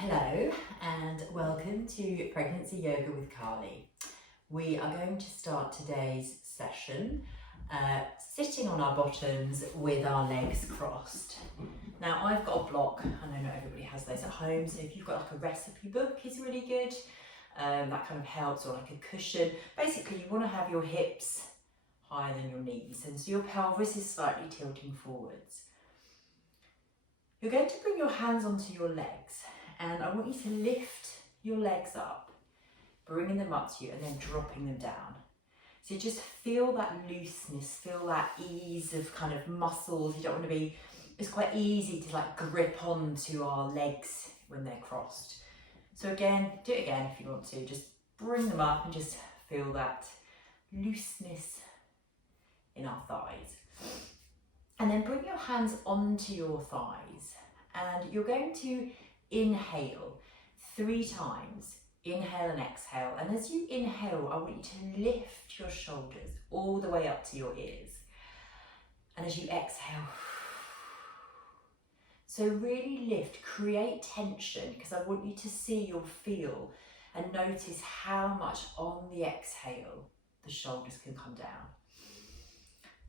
Hello and welcome to Pregnancy Yoga with Carly. We are going to start today's session sitting on our bottoms with our legs crossed. Now I've got a block, I know not everybody has those at home, so if you've got like a recipe book is really good, that kind of helps, or like a cushion. Basically you want to have your hips higher than your knees, and so your pelvis is slightly tilting forwards. You're going to bring your hands onto your legs, and I want you to lift your legs up, bringing them up to you and then dropping them down. So you just feel that looseness, feel that ease of kind of muscles. You don't want to be, it's quite easy to like grip onto our legs when they're crossed. So again, do it again if you want to, just bring them up and just feel that looseness in our thighs. And then bring your hands onto your thighs, and you're going to inhale 3 times. Inhale and exhale. And as you inhale, I want you to lift your shoulders all the way up to your ears. And as you exhale, so really lift, create tension, because I want you to see or feel and notice how much on the exhale the shoulders can come down.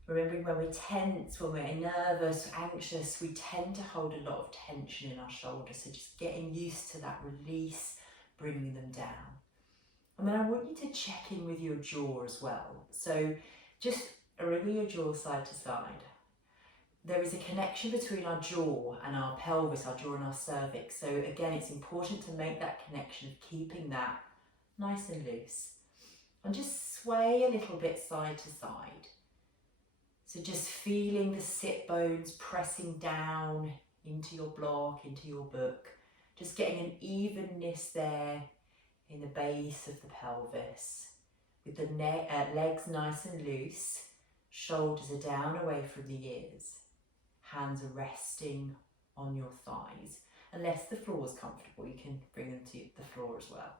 Remembering when we're tense, when we're nervous, anxious, we tend to hold a lot of tension in our shoulders. So just getting used to that release, bringing them down. And then I want you to check in with your jaw as well. So just wriggle your jaw side to side. There is a connection between our jaw and our pelvis, our jaw and our cervix. So again, it's important to make that connection of keeping that nice and loose. And just sway a little bit side to side. So just feeling the sit bones pressing down into your block, into your book. Just getting an evenness there in the base of the pelvis. With the legs nice and loose, shoulders are down away from the ears. Hands are resting on your thighs. Unless the floor is comfortable, you can bring them to the floor as well.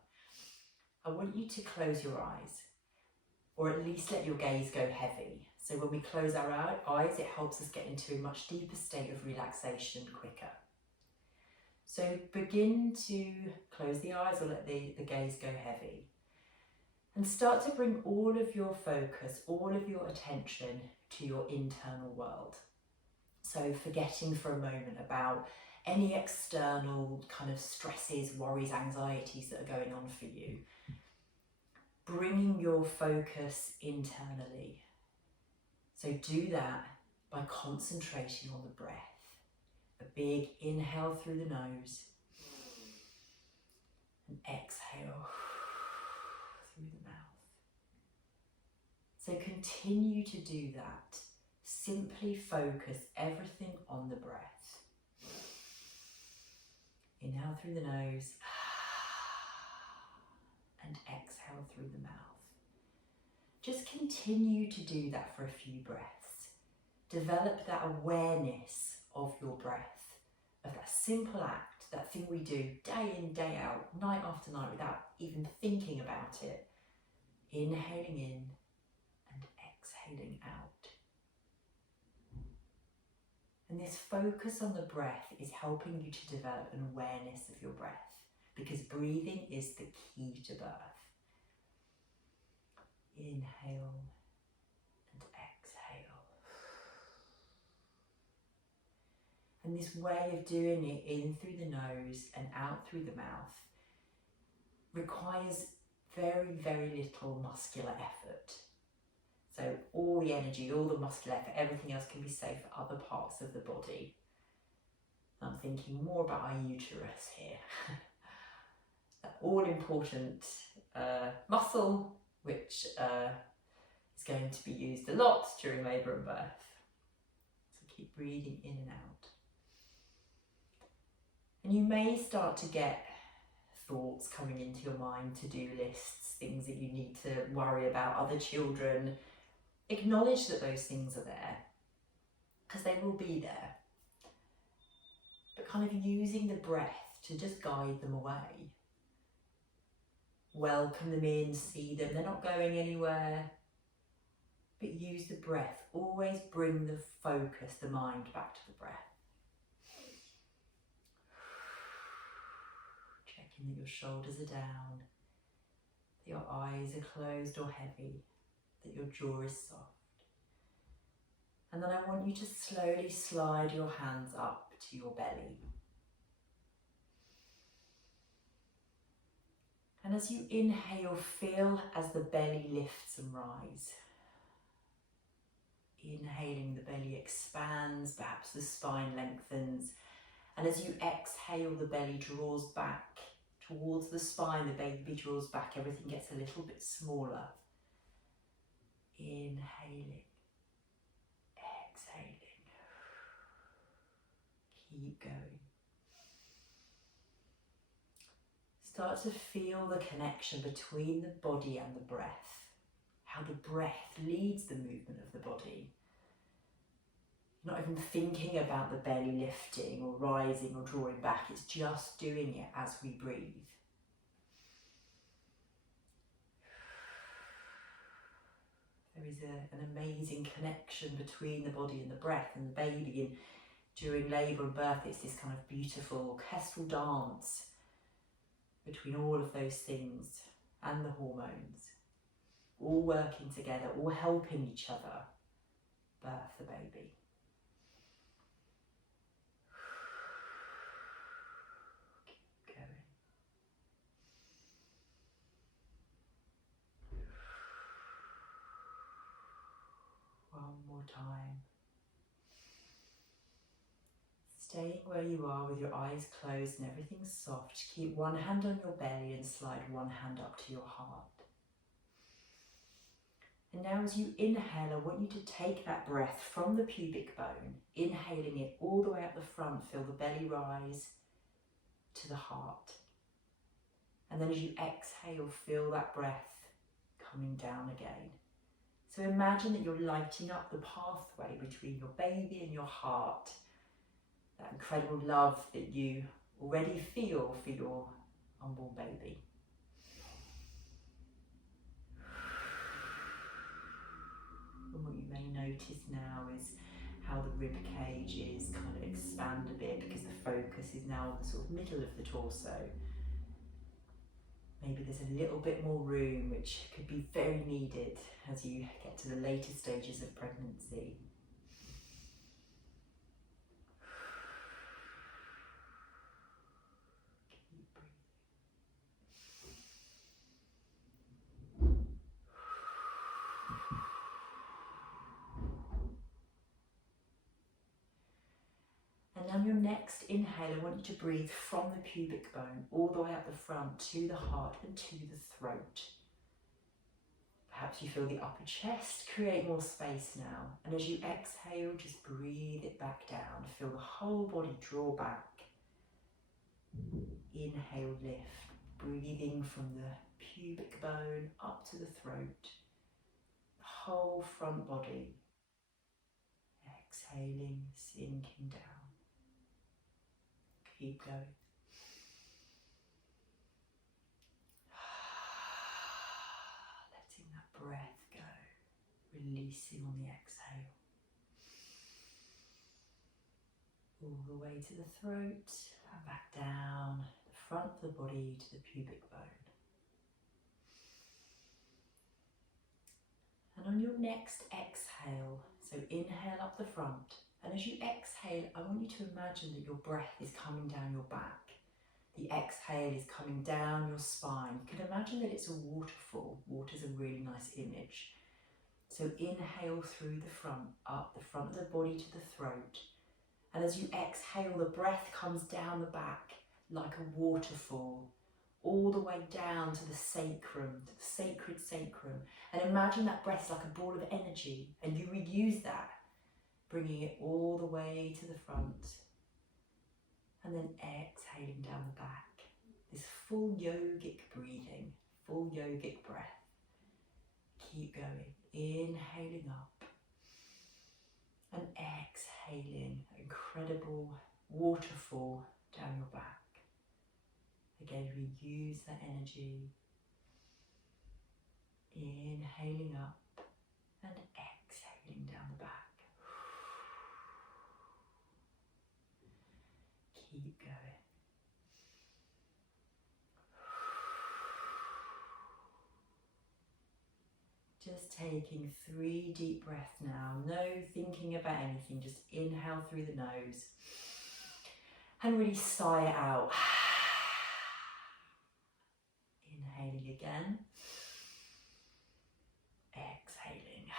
I want you to close your eyes, or at least let your gaze go heavy. So when we close our eyes, it helps us get into a much deeper state of relaxation quicker. So begin to close the eyes or let the gaze go heavy. And start to bring all of your focus, all of your attention to your internal world. So forgetting for a moment about any external kind of stresses, worries, anxieties that are going on for you. Bringing your focus internally. So do that by concentrating on the breath. A big inhale through the nose and exhale through the mouth. So continue to do that. Simply focus everything on the breath. Inhale through the nose and exhale through the mouth. Just continue to do that for a few breaths. Develop that awareness of your breath, of that simple act, that thing we do day in, day out, night after night without even thinking about it. Inhaling in and exhaling out. And this focus on the breath is helping you to develop an awareness of your breath, because breathing is the key to birth. Inhale and exhale. And this way of doing it in through the nose and out through the mouth requires very, very little muscular effort. So all the energy, all the muscular effort, everything else can be saved for other parts of the body. I'm thinking more about our uterus here. That all important muscle, which is going to be used a lot during labour and birth. So keep breathing in and out. And you may start to get thoughts coming into your mind, to-do lists, things that you need to worry about, other children. Acknowledge that those things are there, because they will be there. But kind of using the breath to just guide them away. Welcome them in, see them, they're not going anywhere. But use the breath, always bring the focus, the mind back to the breath. checking that your shoulders are down, that your eyes are closed or heavy, that your jaw is soft. And then I want you to slowly slide your hands up to your belly. And as you inhale, feel as the belly lifts and rises. Inhaling, the belly expands, perhaps the spine lengthens. And as you exhale, the belly draws back towards the spine, the baby draws back, everything gets a little bit smaller. Inhaling, exhaling. Keep going. Start to feel the connection between the body and the breath, how the breath leads the movement of the body. Not even thinking about the belly lifting or rising or drawing back, it's just doing it as we breathe. There is an amazing connection between the body and the breath and the baby, and during labour and birth it's this kind of beautiful orchestral dance between all of those things and the hormones, all working together, all helping each other birth the baby. Keep going. One more time. Staying where you are with your eyes closed and everything soft, keep one hand on your belly and slide one hand up to your heart. And now as you inhale, I want you to take that breath from the pubic bone, inhaling it all the way up the front, feel the belly rise to the heart. And then as you exhale, feel that breath coming down again. So imagine that you're lighting up the pathway between your baby and your heart. That incredible love that you already feel for your unborn baby. And what you may notice now is how the rib cage is kind of expand a bit because the focus is now on the sort of middle of the torso. Maybe there's a little bit more room, which could be very needed as you get to the later stages of pregnancy. And on your next inhale, I want you to breathe from the pubic bone all the way up the front to the heart and to the throat. Perhaps you feel the upper chest create more space now. And as you exhale, just breathe it back down. Feel the whole body draw back. Inhale, lift. Breathing from the pubic bone up to the throat. The whole front body. Exhaling, sinking down. Keep going. Letting that breath go. Releasing on the exhale. All the way to the throat and back down the front of the body to the pubic bone. And on your next exhale, so inhale up the front. And as you exhale, I want you to imagine that your breath is coming down your back. The exhale is coming down your spine. You can imagine that it's a waterfall. Water's a really nice image. So inhale through the front, up the front of the body to the throat. And as you exhale, the breath comes down the back like a waterfall, all the way down to the sacrum, to the sacred sacrum. And imagine that breath is like a ball of energy, and you reuse that, bringing it all the way to the front, and then exhaling down the back. This full yogic breathing, full yogic breath. Keep going, inhaling up and exhaling, incredible waterfall down your back. Again, reuse that energy, inhaling up and exhaling down the back. Keep going. Just taking 3 deep breaths now. No thinking about anything. Just inhale through the nose. And really sigh it out. Inhaling again. Exhaling.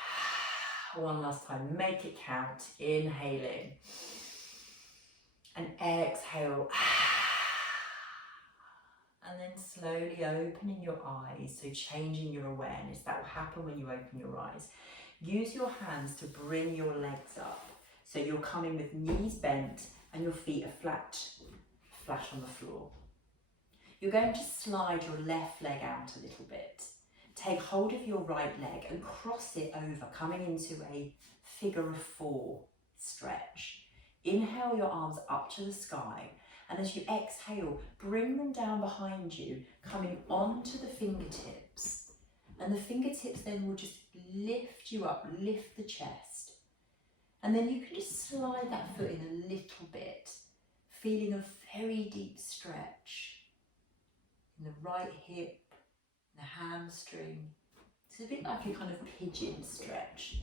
One last time. Make it count. Inhaling. And exhale. And then slowly opening your eyes, so changing your awareness. That will happen when you open your eyes. Use your hands to bring your legs up. So you're coming with knees bent and your feet are flat on the floor. You're going to slide your left leg out a little bit. Take hold of your right leg and cross it over, coming into a figure of 4 stretch. Inhale your arms up to the sky. And as you exhale, bring them down behind you, coming onto the fingertips. And the fingertips then will just lift you up, lift the chest. And then you can just slide that foot in a little bit, feeling a very deep stretch in the right hip, the hamstring. It's a bit like a kind of pigeon stretch.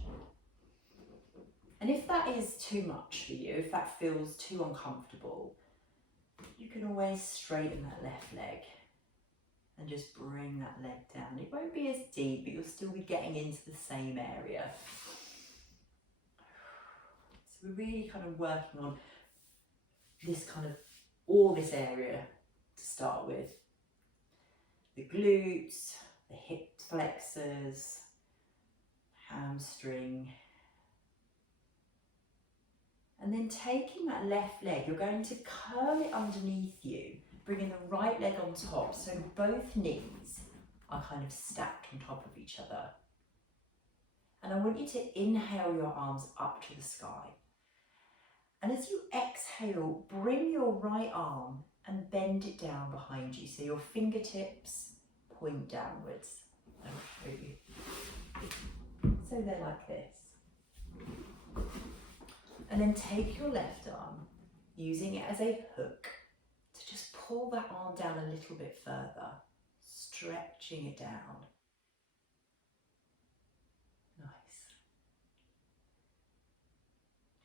And if that is too much for you, if that feels too uncomfortable, you can always straighten that left leg and just bring that leg down. It won't be as deep, but you'll still be getting into the same area. So we're really kind of working on this kind of, all this area to start with. The glutes, the hip flexors, hamstring. And then taking that left leg, you're going to curl it underneath you, bringing the right leg on top, so both knees are kind of stacked on top of each other. And I want you to inhale your arms up to the sky. And as you exhale, bring your right arm and bend it down behind you, so your fingertips point downwards. I'll show you. So they're like this. And then take your left arm, using it as a hook, to just pull that arm down a little bit further, stretching it down. Nice.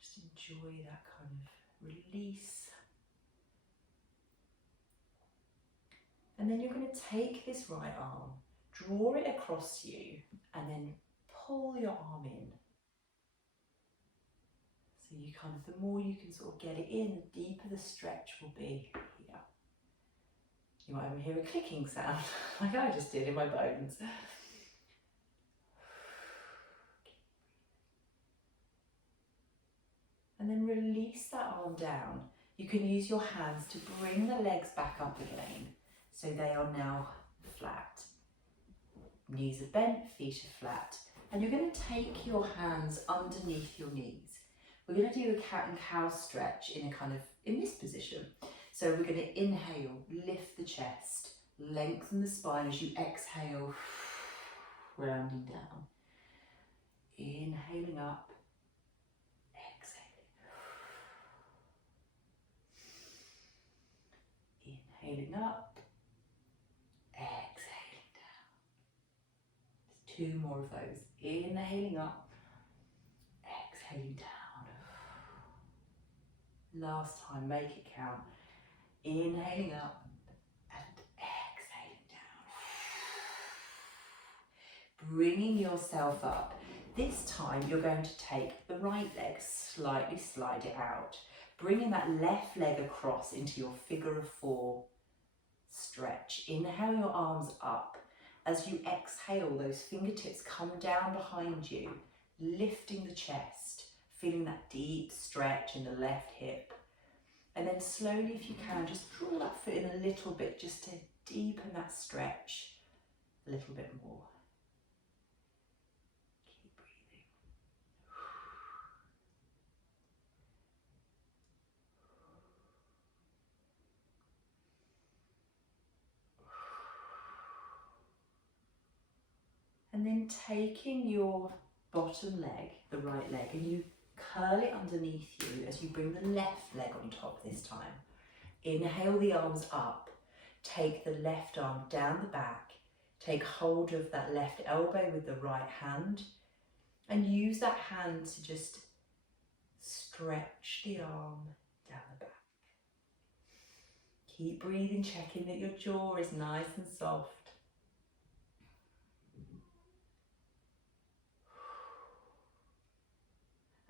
Just enjoy that kind of release. And then you're going to take this right arm, draw it across you, and then pull your arm in. So you kind of, the more you can sort of get it in, the deeper the stretch will be here. You might even hear a clicking sound, like I just did in my bones. And then release that arm down. You can use your hands to bring the legs back up again, so they are now flat. Knees are bent, feet are flat. And you're going to take your hands underneath your knees. We're going to do a cat and cow stretch in a kind of, in this position. So we're going to inhale, lift the chest, lengthen the spine as you exhale, rounding down. Inhaling up, exhaling. Inhaling up, exhaling down. Just 2 more of those. Inhaling up, exhaling down. Last time, make it count. Inhaling up and exhaling down. Bringing yourself up. This time you're going to take the right leg, slightly slide it out. Bringing that left leg across into your figure of 4 stretch. Inhale your arms up. As you exhale, those fingertips come down behind you, lifting the chest. Feeling that deep stretch in the left hip. And then slowly, if you can, just draw that foot in a little bit just to deepen that stretch a little bit more. Keep breathing. And then taking your bottom leg, the right leg, and you curl it underneath you as you bring the left leg on top this time. Inhale the arms up. Take the left arm down the back. Take hold of that left elbow with the right hand and use that hand to just stretch the arm down the back. Keep breathing, checking that your jaw is nice and soft.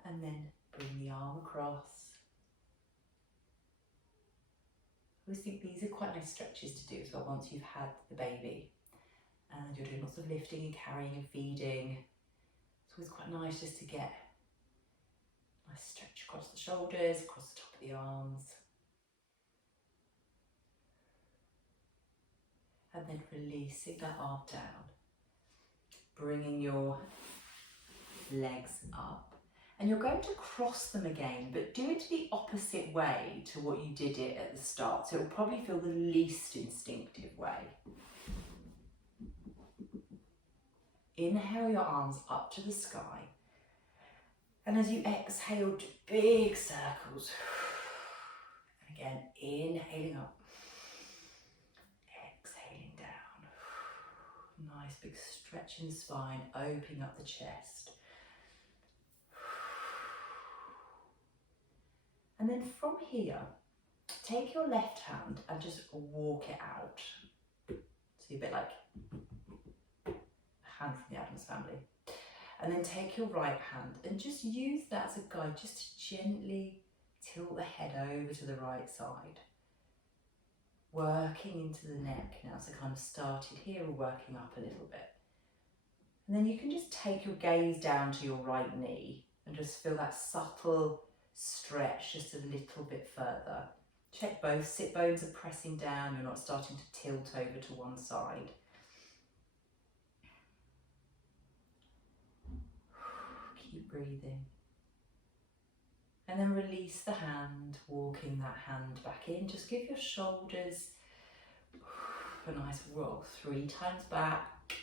And then bring the arm across. I always think these are quite nice stretches to do as well once you've had the baby and you're doing lots of lifting and carrying and feeding. It's always quite nice just to get a nice stretch across the shoulders, across the top of the arms. And then releasing that arm down, bringing your legs up. And you're going to cross them again, but do it the opposite way to what you did it at the start. So it will probably feel the least instinctive way. Inhale your arms up to the sky. And as you exhale, do big circles. And again, inhaling up. Exhaling down. Nice big stretch in the spine, opening up the chest. And then from here, take your left hand and just walk it out. So you're a bit like a hand from the Addams Family. And then take your right hand and just use that as a guide, just to gently tilt the head over to the right side. Working into the neck now, so kind of started here, working up a little bit. And then you can just take your gaze down to your right knee and just feel that subtle stretch just a little bit further. Check both sit bones are pressing down, you're not starting to tilt over to one side. Keep breathing. And then release the hand, walking that hand back in. Just give your shoulders a nice roll. 3 times back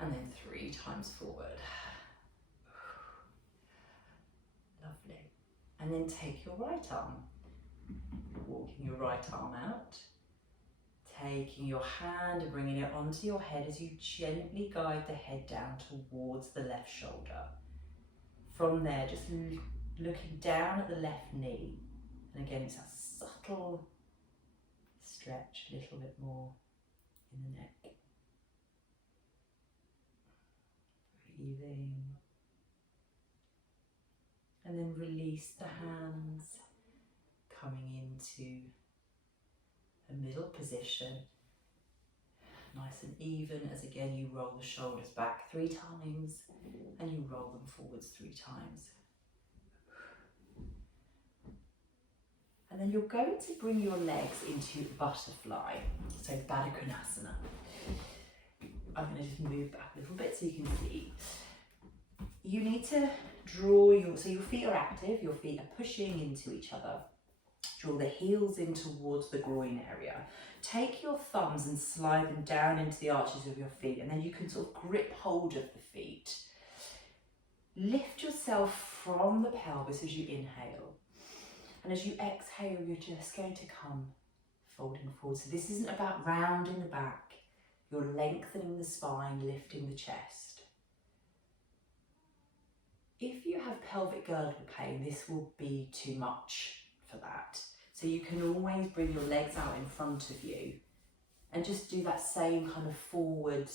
and then 3 times forward. Lovely. And then take your right arm, walking your right arm out, taking your hand and bringing it onto your head as you gently guide the head down towards the left shoulder. From there, just looking down at the left knee. And again, it's that subtle stretch, a little bit more in the neck. Breathing. And then release the hands, coming into a middle position, nice and even, as again you roll the shoulders back 3 times and you roll them forwards 3 times. And then you're going to bring your legs into butterfly, so Baddha Konasana. I'm going to just move back a little bit so you can see. You need to draw so your feet are active, your feet are pushing into each other. Draw the heels in towards the groin area. Take your thumbs and slide them down into the arches of your feet, and then you can sort of grip hold of the feet. Lift yourself from the pelvis as you inhale. And as you exhale, you're just going to come folding forward. So this isn't about rounding the back. You're lengthening the spine, lifting the chest. If you have pelvic girdle pain, this will be too much for that. So you can always bring your legs out in front of you and just do that same kind of forward,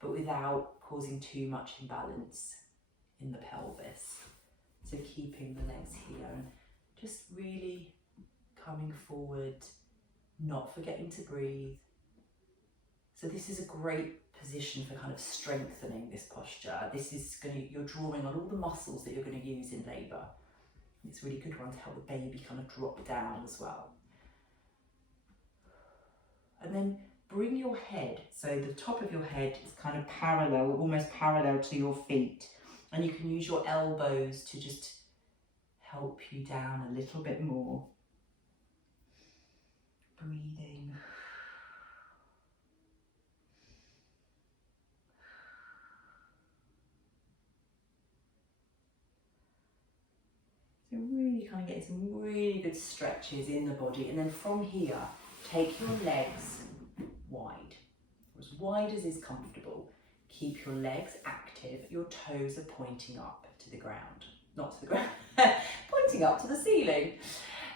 but without causing too much imbalance in the pelvis. So keeping the legs here and just really coming forward, not forgetting to breathe. So this is a great position for kind of strengthening this posture. This is you're drawing on all the muscles that you're going to use in labour. It's a really good one to help the baby kind of drop down as well. And then bring your head, so the top of your head is kind of parallel, almost parallel to your feet. And you can use your elbows to just help you down a little bit more. Breathing. So really kind of getting some really good stretches in the body. And then from here, take your legs wide. as wide as is comfortable. Keep your legs active, your toes are pointing up to the ground, not to the ground, pointing up to the ceiling.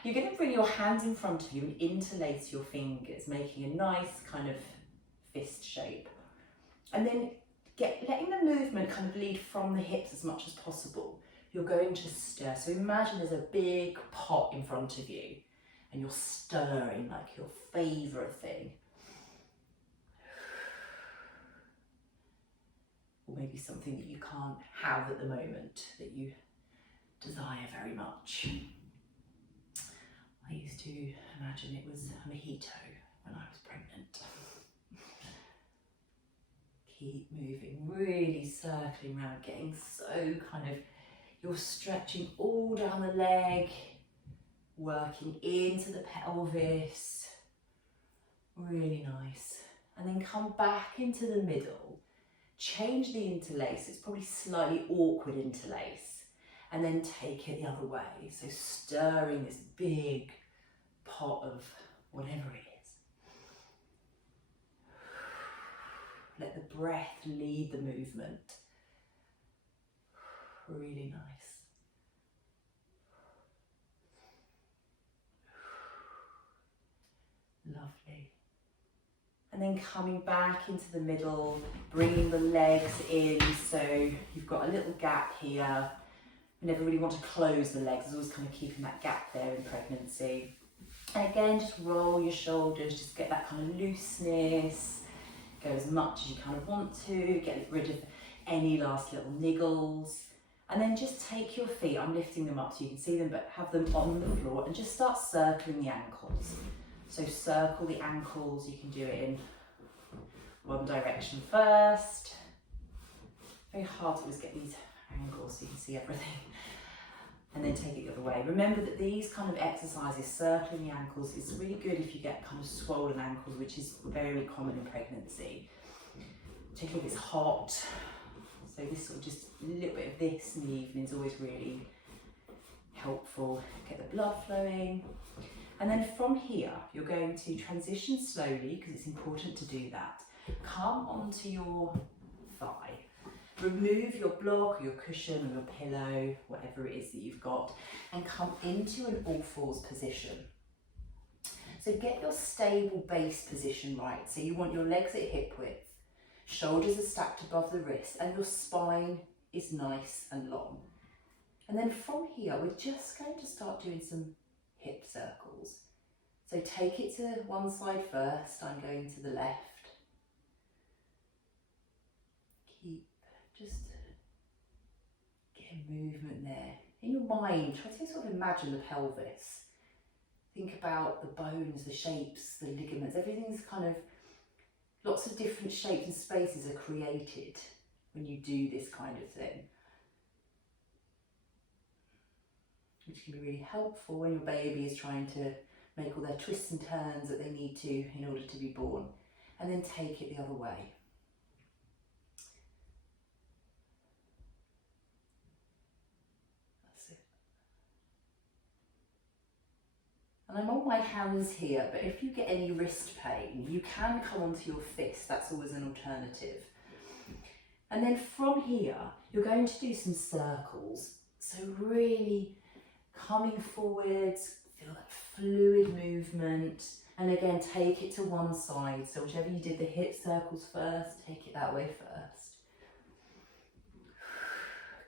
You're going to bring your hands in front of you and interlace your fingers, making a nice kind of fist shape. And then letting the movement kind of lead from the hips as much as possible. You're going to stir. So imagine there's a big pot in front of you and you're stirring like your favourite thing. Or maybe something that you can't have at the moment that you desire very much. I used to imagine it was a mojito when I was pregnant. Keep moving, really circling around, getting so kind of, you're stretching all down the leg, working into the pelvis, really nice. And then come back into the middle, change the interlace, it's probably slightly awkward interlace, and then take it the other way. So stirring this big pot of whatever it is. Let the breath lead the movement. Really nice. Lovely. And then coming back into the middle, bringing the legs in, so you've got a little gap here. You never really want to close the legs, always kind of keeping that gap there in pregnancy. And again, just roll your shoulders, just get that kind of looseness. Go as much as you kind of want to, get rid of any last little niggles. And then just take your feet, I'm lifting them up so you can see them, but have them on the floor and just start circling the ankles. So circle the ankles, you can do it in one direction first. Very hard to always get these angles so you can see everything. And then take it the other way. Remember that these kind of exercises, circling the ankles, is really good if you get kind of swollen ankles, which is very common in pregnancy. Particularly if it's hot. So this sort of just a little bit of this in the evening is always really helpful. Get the blood flowing. And then from here, you're going to transition slowly, because it's important to do that. Come onto your thigh. Remove your block, or your cushion, or your pillow, whatever it is that you've got, and come into an all fours position. So get your stable base position right. So you want your legs at hip width, shoulders are stacked above the wrist, and your spine is nice and long. And then from here, we're just going to start doing some hip circles. So take it to one side first, I'm going to the left. Keep just getting movement there. In your mind, try to sort of imagine the pelvis. Think about the bones, the shapes, the ligaments, everything's kind of, lots of different shapes and spaces are created when you do this kind of thing. Which can be really helpful when your baby is trying to make all their twists and turns that they need to in order to be born. And then take it the other way. That's it. And I'm on my hands here, but if you get any wrist pain, you can come onto your fist. That's always an alternative. And then from here, you're going to do some circles. So really coming forwards, feel that fluid movement, and again take it to one side. So whichever you did the hip circles first, take it that way first.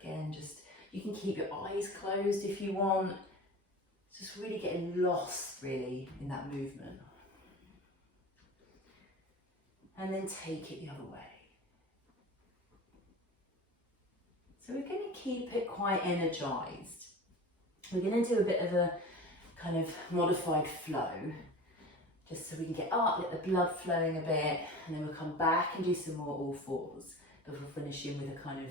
Again, just, you can keep your eyes closed if you want. Just really getting lost really in that movement. And then take it the other way. So we're going to keep it quite energized. We're going to do a bit of a kind of modified flow, just so we can get up, let the blood flowing a bit, and then we'll come back and do some more all fours before finishing with a kind of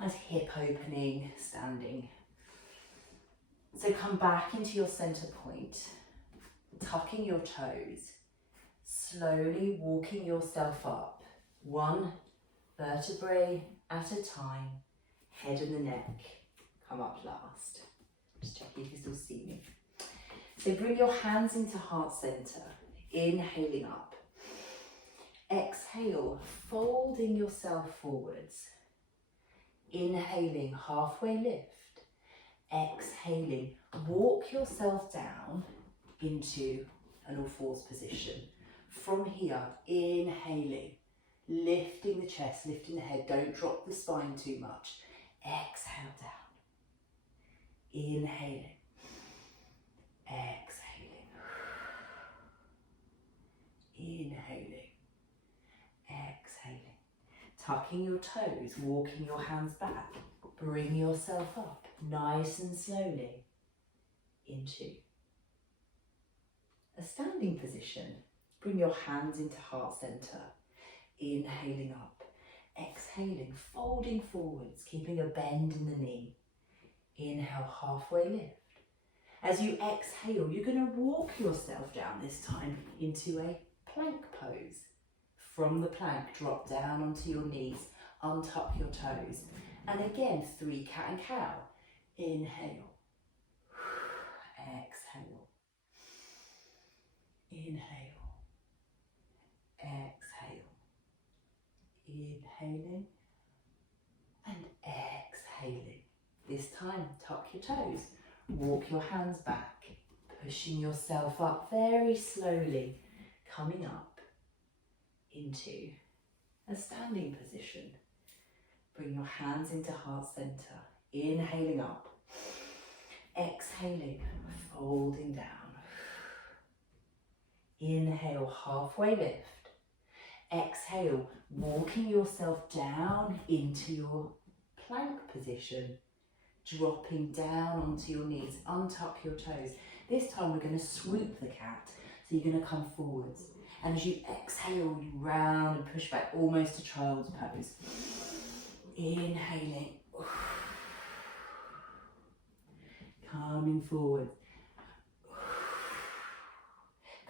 nice hip opening, standing. So come back into your center point, tucking your toes, slowly walking yourself up, one vertebrae at a time, head and the neck come up last. Just checking if you still see me. So bring your hands into heart center, inhaling up. Exhale, folding yourself forwards. Inhaling, halfway lift. Exhaling, walk yourself down into an all fours position. From here, inhaling, lifting the chest, lifting the head. Don't drop the spine too much. Exhale down. Inhaling. Exhaling. Inhaling. Exhaling. Tucking your toes, walking your hands back. Bring yourself up, nice and slowly, into a standing position. Bring your hands into heart center. Inhaling up. Exhaling, folding forwards, keeping a bend in the knee. Inhale, halfway lift. As you exhale, you're going to walk yourself down this time into a plank pose. From the plank, drop down onto your knees, untuck your toes. And again, 3 cat and cow. Inhale. Exhale. Inhale. Exhale. Inhaling and exhaling. This time, tuck your toes. Walk your hands back, pushing yourself up very slowly, coming up into a standing position. Bring your hands into heart center, inhaling up, exhaling, folding down. Inhale, halfway lift. Exhale, walking yourself down into your plank position. Dropping down onto your knees, untuck your toes. This time we're going to swoop the cat. So you're going to come forwards. And as you exhale, you round and push back almost to child's pose. Inhaling. Coming forward.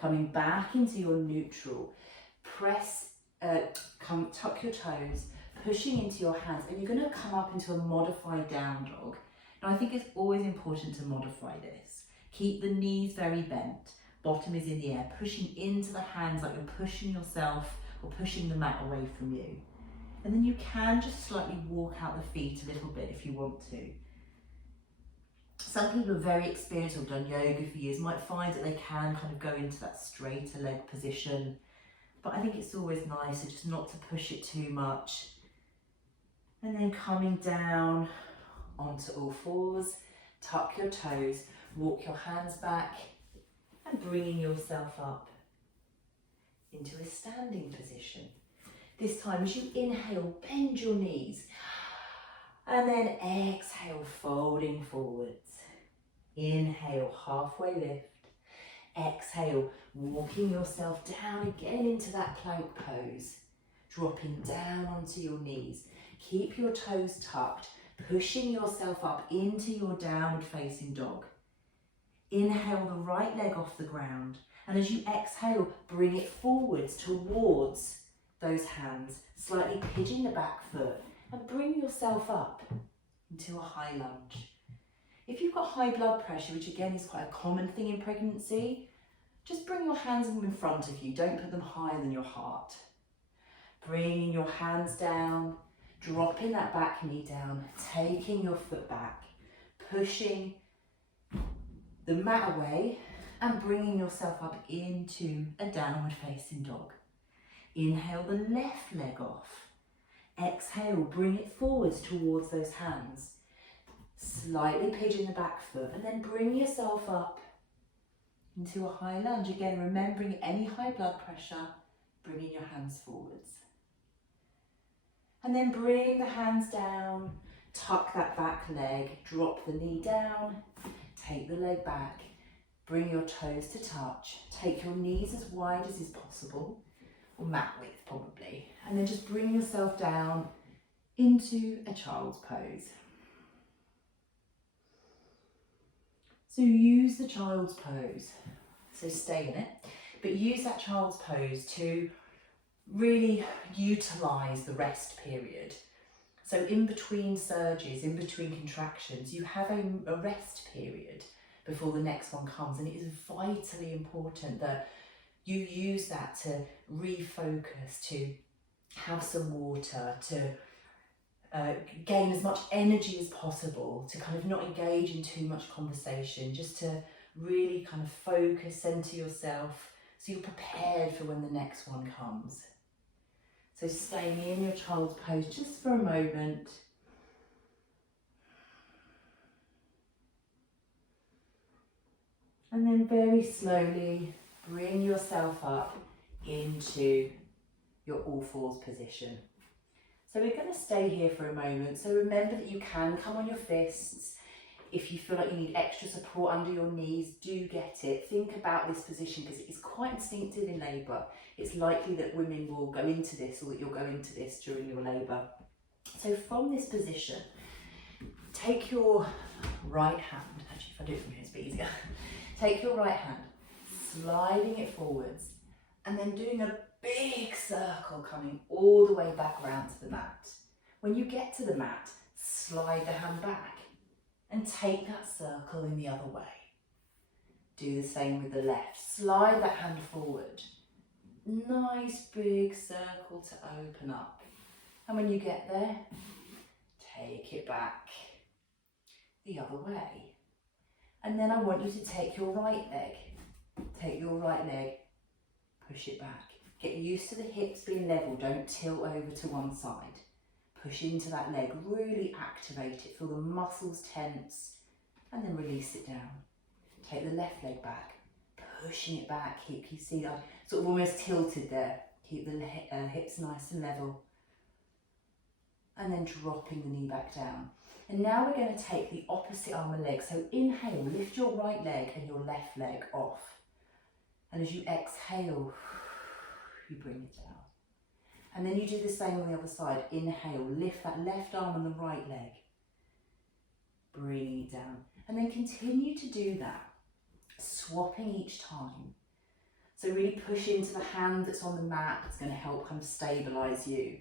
Coming back into your neutral. Press, tuck your toes, pushing into your hands. And you're going to come up into a modified down dog. Now I think it's always important to modify this. Keep the knees very bent, bottom is in the air, pushing into the hands like you're pushing yourself or pushing the mat away from you. And then you can just slightly walk out the feet a little bit if you want to. Some people who are very experienced or done yoga for years might find that they can kind of go into that straighter leg position. But I think it's always nicer just not to push it too much. And then coming down onto all fours, tuck your toes, walk your hands back and bringing yourself up into a standing position. This time as you inhale, bend your knees and then exhale, folding forwards. Inhale, halfway lift. Exhale, walking yourself down again into that plank pose, dropping down onto your knees. Keep your toes tucked, pushing yourself up into your downward facing dog. Inhale the right leg off the ground, and as you exhale, bring it forwards towards those hands, slightly pigeon the back foot and bring yourself up into a high lunge. If you've got high blood pressure, which again is quite a common thing in pregnancy, just bring your hands in front of you, don't put them higher than your heart. Bringing your hands down, dropping that back knee down, taking your foot back, pushing the mat away and bringing yourself up into a downward facing dog. Inhale the left leg off. Exhale, bring it forwards towards those hands. Slightly pigeon the back foot and then bring yourself up into a high lunge. Again, remembering any high blood pressure, bringing your hands forwards. And then bring the hands down, tuck that back leg, drop the knee down, take the leg back, bring your toes to touch, take your knees as wide as is possible, or mat width probably, and then just bring yourself down into a child's pose. So use the child's pose, so stay in it, but use that child's pose to really utilise the rest period. So in between surges, in between contractions, you have a rest period before the next one comes, and it is vitally important that you use that to refocus, to have some water, to gain as much energy as possible, to kind of not engage in too much conversation, just to really kind of focus, center yourself, so you're prepared for when the next one comes. So staying in your child's pose just for a moment. And then very slowly bring yourself up into your all fours position. So we're going to stay here for a moment. So remember that you can come on your fists. If you feel like you need extra support under your knees, do get it. Think about this position because it is quite instinctive in labour. It's likely that women will go into this, or that you'll go into this during your labour. So from this position, take your right hand, actually if I do it from here it's a bit easier. Take your right hand, sliding it forwards, and then doing a big circle coming all the way back around to the mat. When you get to the mat, slide the hand back and take that circle in the other way. Do the same with the left. Slide that hand forward. Nice big circle to open up. And when you get there, take it back the other way. And then I want you to take your right leg. Take your right leg, push it back. Get used to the hips being level, don't tilt over to one side. Push into that leg, really activate it, feel the muscles tense, and then release it down. Take the left leg back, pushing it back, you see that sort of almost tilted there. Keep the hips nice and level. And then dropping the knee back down. And now we're going to take the opposite arm and leg. So inhale, lift your right leg and your left leg off. And as you exhale, you bring it down. And then you do the same on the other side. Inhale, lift that left arm and the right leg. Bring it down. And then continue to do that, swapping each time. So really push into the hand that's on the mat. It's going to help kind of stabilise you.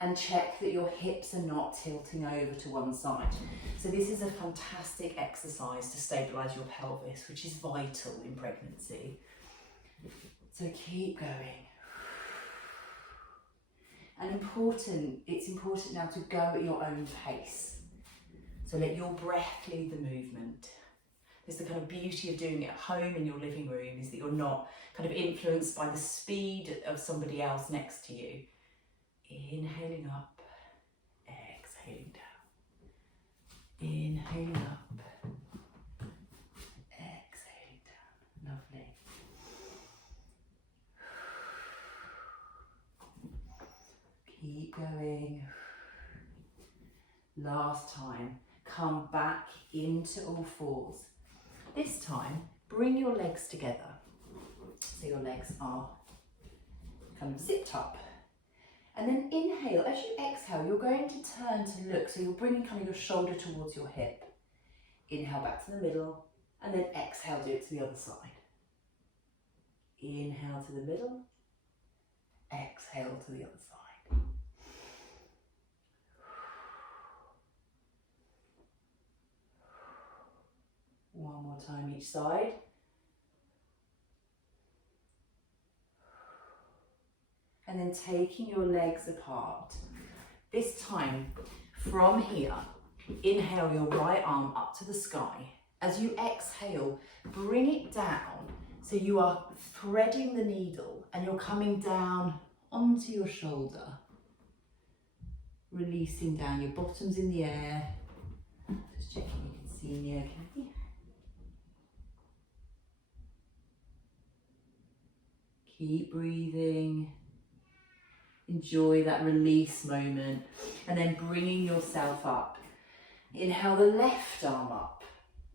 And check that your hips are not tilting over to one side. So this is a fantastic exercise to stabilise your pelvis, which is vital in pregnancy. So keep going. And it's important now to go at your own pace. So let your breath lead the movement. There's the kind of beauty of doing it at home in your living room, is that you're not kind of influenced by the speed of somebody else next to you. Inhaling up, exhaling down. Inhaling up, exhaling down. Lovely. Keep going. Last time, come back into all fours. This time, bring your legs together. So your legs are kind of zipped up. And then inhale, as you exhale, you're going to turn to look. So you're bringing kind of your shoulder towards your hip. Inhale back to the middle, and then exhale, do it to the other side. Inhale to the middle, exhale to the other side. One more time each side. And then taking your legs apart. This time, from here, inhale your right arm up to the sky. As you exhale, bring it down so you are threading the needle and you're coming down onto your shoulder. Releasing down, your bottom's in the air. Just checking you can see me okay. Keep breathing. Enjoy that release moment, and then bringing yourself up. Inhale the left arm up.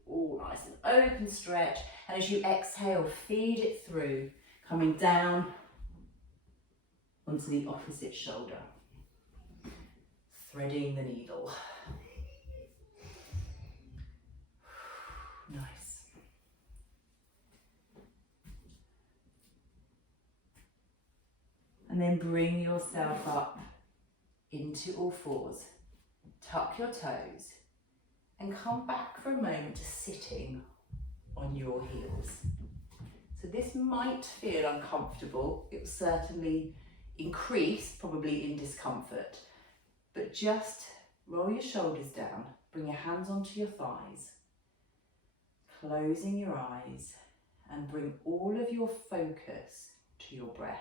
Oh, nice and open stretch. And as you exhale, feed it through, coming down onto the opposite shoulder. Threading the needle. Nice. And then bring yourself up into all fours. Tuck your toes and come back for a moment to sitting on your heels. So this might feel uncomfortable. It will certainly increase probably in discomfort, but just roll your shoulders down, bring your hands onto your thighs, closing your eyes, and bring all of your focus to your breath.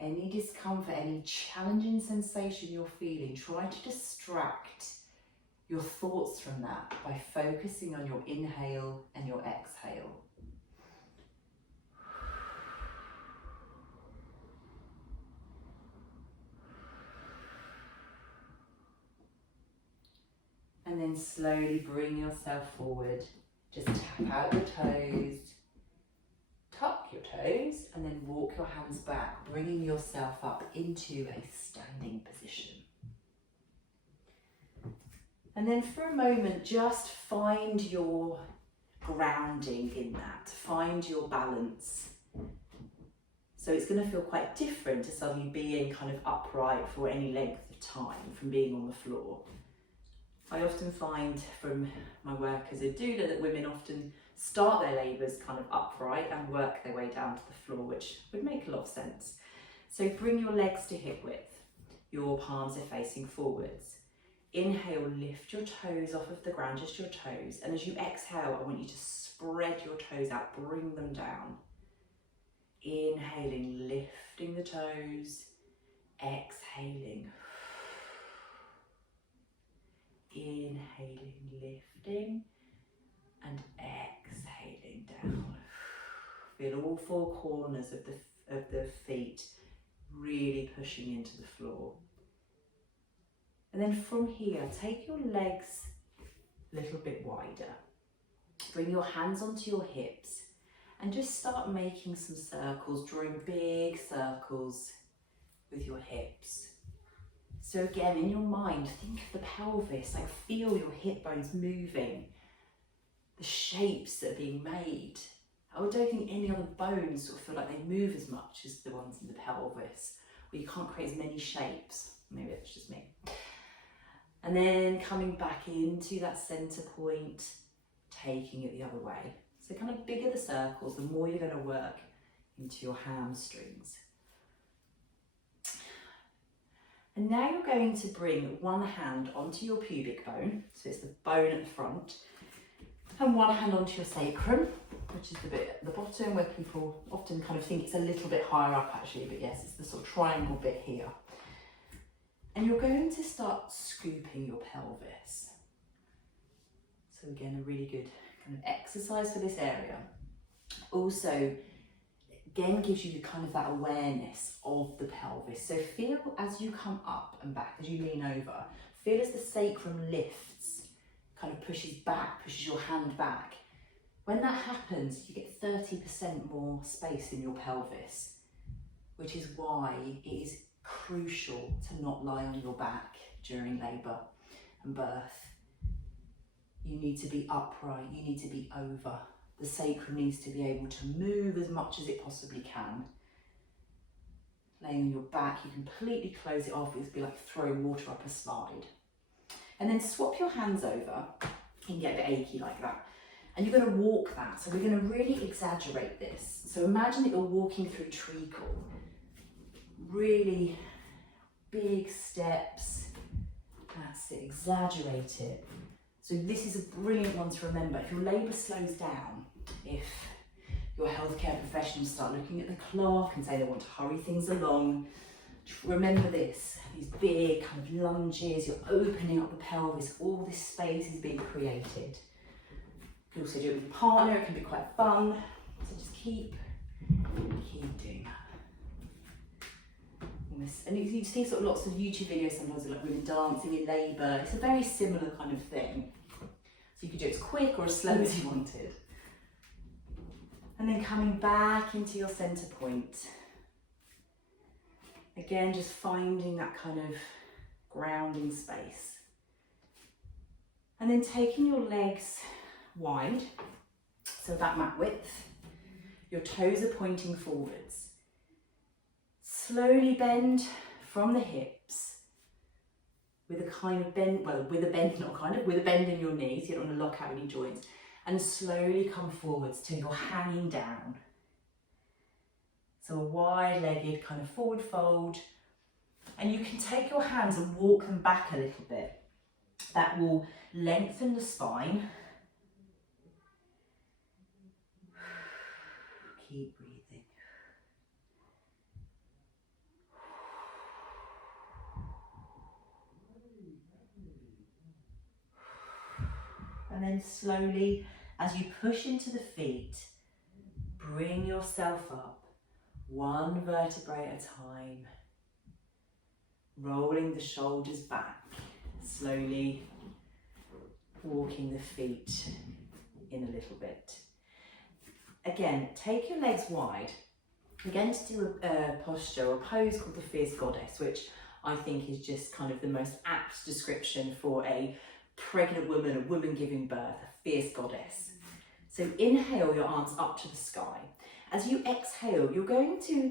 Any discomfort, any challenging sensation you're feeling, try to distract your thoughts from that by focusing on your inhale and your exhale. And then slowly bring yourself forward. Just tap out your toes, tuck your toes, and then walk your hands back, bringing yourself up into a standing position. And then for a moment, just find your grounding in that, find your balance. So it's going to feel quite different to suddenly being kind of upright for any length of time from being on the floor. I often find from my work as a doula that women often start their labours kind of upright and work their way down to the floor, which would make a lot of sense. So bring your legs to hip width, your palms are facing forwards. Inhale, lift your toes off of the ground, just your toes. And as you exhale, I want you to spread your toes out, bring them down. Inhaling, lifting the toes, exhaling. Inhaling, lifting, and exhaling down. Feel all four corners of the feet really pushing into the floor. And then from here, take your legs a little bit wider. Bring your hands onto your hips and just start making some circles, drawing big circles with your hips. So again, in your mind, think of the pelvis, like feel your hip bones moving, the shapes that are being made. I don't think any other bones sort of feel like they move as much as the ones in the pelvis, where you can't create as many shapes. Maybe it's just me. And then coming back into that center point, taking it the other way. So kind of bigger the circles, the more you're going to work into your hamstrings. And now you're going to bring one hand onto your pubic bone, so it's the bone at the front, and one hand onto your sacrum, which is the bit at the bottom where people often kind of think it's a little bit higher up actually, but yes, it's the sort of triangle bit here. And you're going to start scooping your pelvis. So again, a really good kind of exercise for this area. Also, again, gives you kind of that awareness of the pelvis. So feel as you come up and back, as you lean over, feel as the sacrum lifts, kind of pushes back, pushes your hand back. When that happens, you get 30% more space in your pelvis, which is why it is crucial to not lie on your back during labour and birth. You need to be upright, you need to be over. The sacrum needs to be able to move as much as it possibly can. Laying on your back, you completely close it off. It'd be like throwing water up a slide. And then swap your hands over. You can get a bit achy like that. And you're going to walk that. So we're going to really exaggerate this. So imagine that you're walking through treacle. Really big steps. That's it. Exaggerate it. So this is a brilliant one to remember. If your labour slows down, if your healthcare professionals start looking at the clock and say they want to hurry things along, remember this, these big kind of lunges, you're opening up the pelvis, all this space is being created. You can also do it with your partner, it can be quite fun. So just keep doing that. And you see sort of lots of YouTube videos sometimes of like women dancing in labour. It's a very similar kind of thing. So you could do it as quick or as slow as you wanted. And then coming back into your centre point. Again, just finding that kind of grounding space. And then taking your legs wide, so that mat width. Your toes are pointing forwards. Slowly bend from the hips. with a kind of bend, well, with a bend, not kind of, with a bend in your knees. You don't want to lock out any joints. And slowly come forwards till you're hanging down. So a wide-legged kind of forward fold. And you can take your hands and walk them back a little bit. That will lengthen the spine. Keep breathing. And then slowly, as you push into the feet, bring yourself up, one vertebrae at a time, rolling the shoulders back, slowly walking the feet in a little bit. Again, take your legs wide. We're going to do a posture or a pose called the Fierce Goddess, which I think is just kind of the most apt description for a pregnant woman, a woman giving birth, a fierce goddess. So inhale your arms up to the sky. As you exhale, you're going to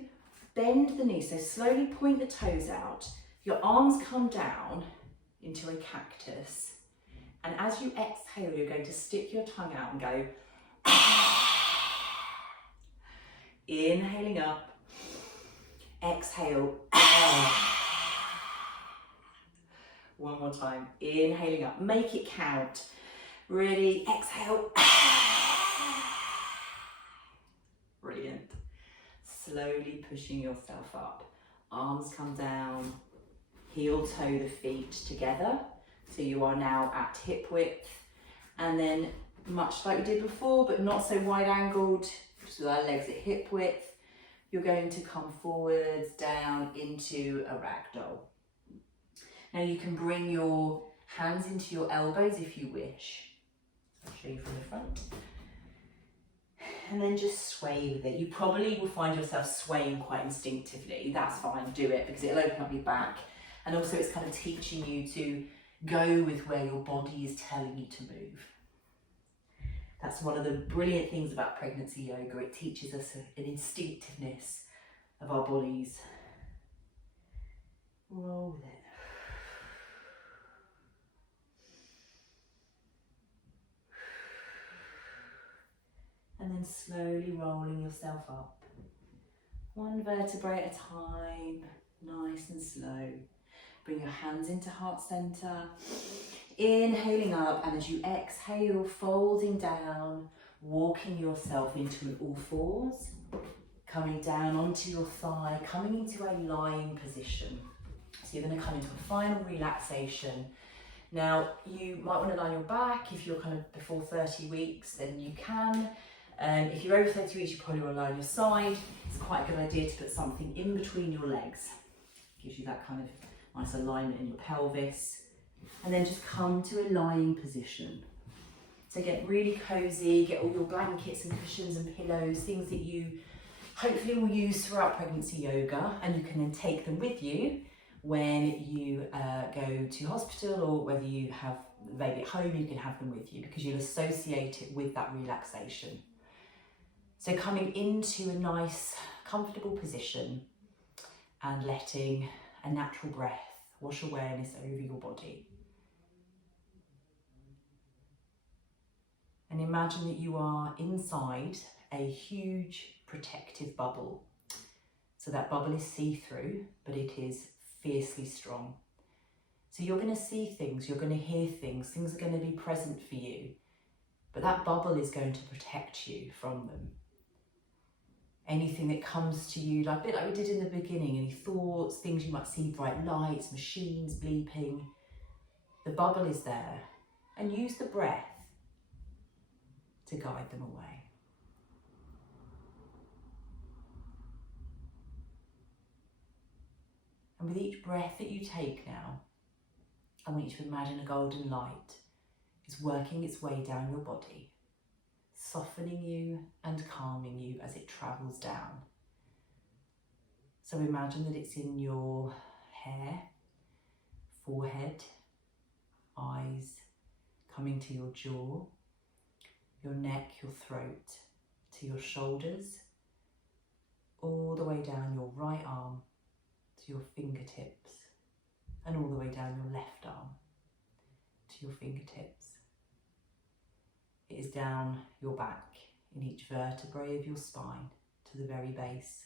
bend the knees, so slowly point the toes out. Your arms come down into a cactus. And as you exhale, you're going to stick your tongue out and go, inhaling up, exhale, one more time, inhaling up, make it count, ready, exhale, brilliant, slowly pushing yourself up, arms come down, heel toe the feet together, so you are now at hip width, and then much like we did before, but not so wide angled, just with our legs at hip width, you're going to come forwards, down into a ragdoll. Now you can bring your hands into your elbows if you wish. I'll show you from the front. And then just sway with it. You probably will find yourself swaying quite instinctively. That's fine, do it, because it'll open up your back. And also it's kind of teaching you to go with where your body is telling you to move. That's one of the brilliant things about pregnancy yoga. It teaches us an instinctiveness of our bodies. Roll with it. And then slowly rolling yourself up. One vertebrae at a time, nice and slow. Bring your hands into heart center. Inhaling up, and as you exhale, folding down, walking yourself into an all fours, coming down onto your thigh, coming into a lying position. So you're going to come into a final relaxation. Now, you might want to lie on your back. If you're kind of before 30 weeks, then you can. If you're over 30 weeks, you probably want to lie on your side. It's quite a good idea to put something in between your legs. Gives you that kind of nice alignment in your pelvis. And then just come to a lying position. So get really cozy, get all your blankets and cushions and pillows, things that you hopefully will use throughout pregnancy yoga, and you can then take them with you when you go to hospital, or whether you have the baby at home, you can have them with you because you'll associate it with that relaxation. So coming into a nice, comfortable position and letting a natural breath wash awareness over your body. And imagine that you are inside a huge protective bubble. So that bubble is see-through, but it is fiercely strong. So you're going to see things, you're going to hear things, things are going to be present for you, but that bubble is going to protect you from them. Anything that comes to you, like a bit like we did in the beginning, any thoughts, things you might see, bright lights, machines bleeping, the bubble is there, and use the breath to guide them away. And with each breath that you take now, I want you to imagine a golden light is working its way down your body, softening you and calming you as it travels down. So imagine that it's in your hair, forehead, eyes, coming to your jaw, your neck, your throat, to your shoulders, all the way down your right arm to your fingertips and all the way down your left arm to your fingertips. It is down your back in each vertebrae of your spine to the very base,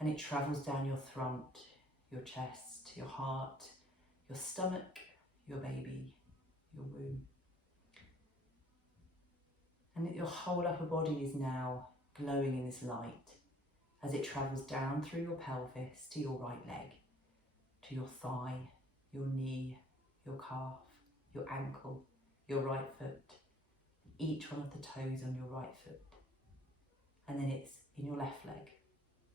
and it travels down your front, your chest, your heart, your stomach, your baby, your womb. And your whole upper body is now glowing in this light as it travels down through your pelvis to your right leg, to your thigh, your knee, your calf, your ankle, your right foot, each one of the toes on your right foot. And then it's in your left leg,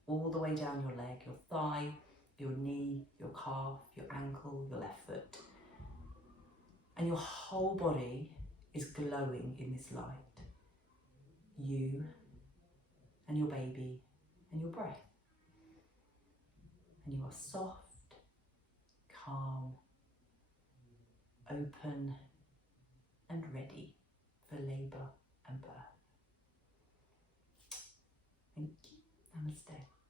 all the way down your leg, your thigh, your knee, your calf, your ankle, your left foot. And your whole body is glowing in this light. You and your baby and your breath. And you are soft, calm, open and ready for labour and birth. Thank you. Namaste.